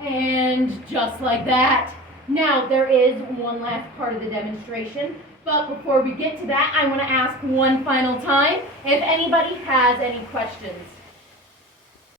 And just like that. Now, there is one last part of the demonstration, but before we get to that, I want to ask one final time if anybody has any questions.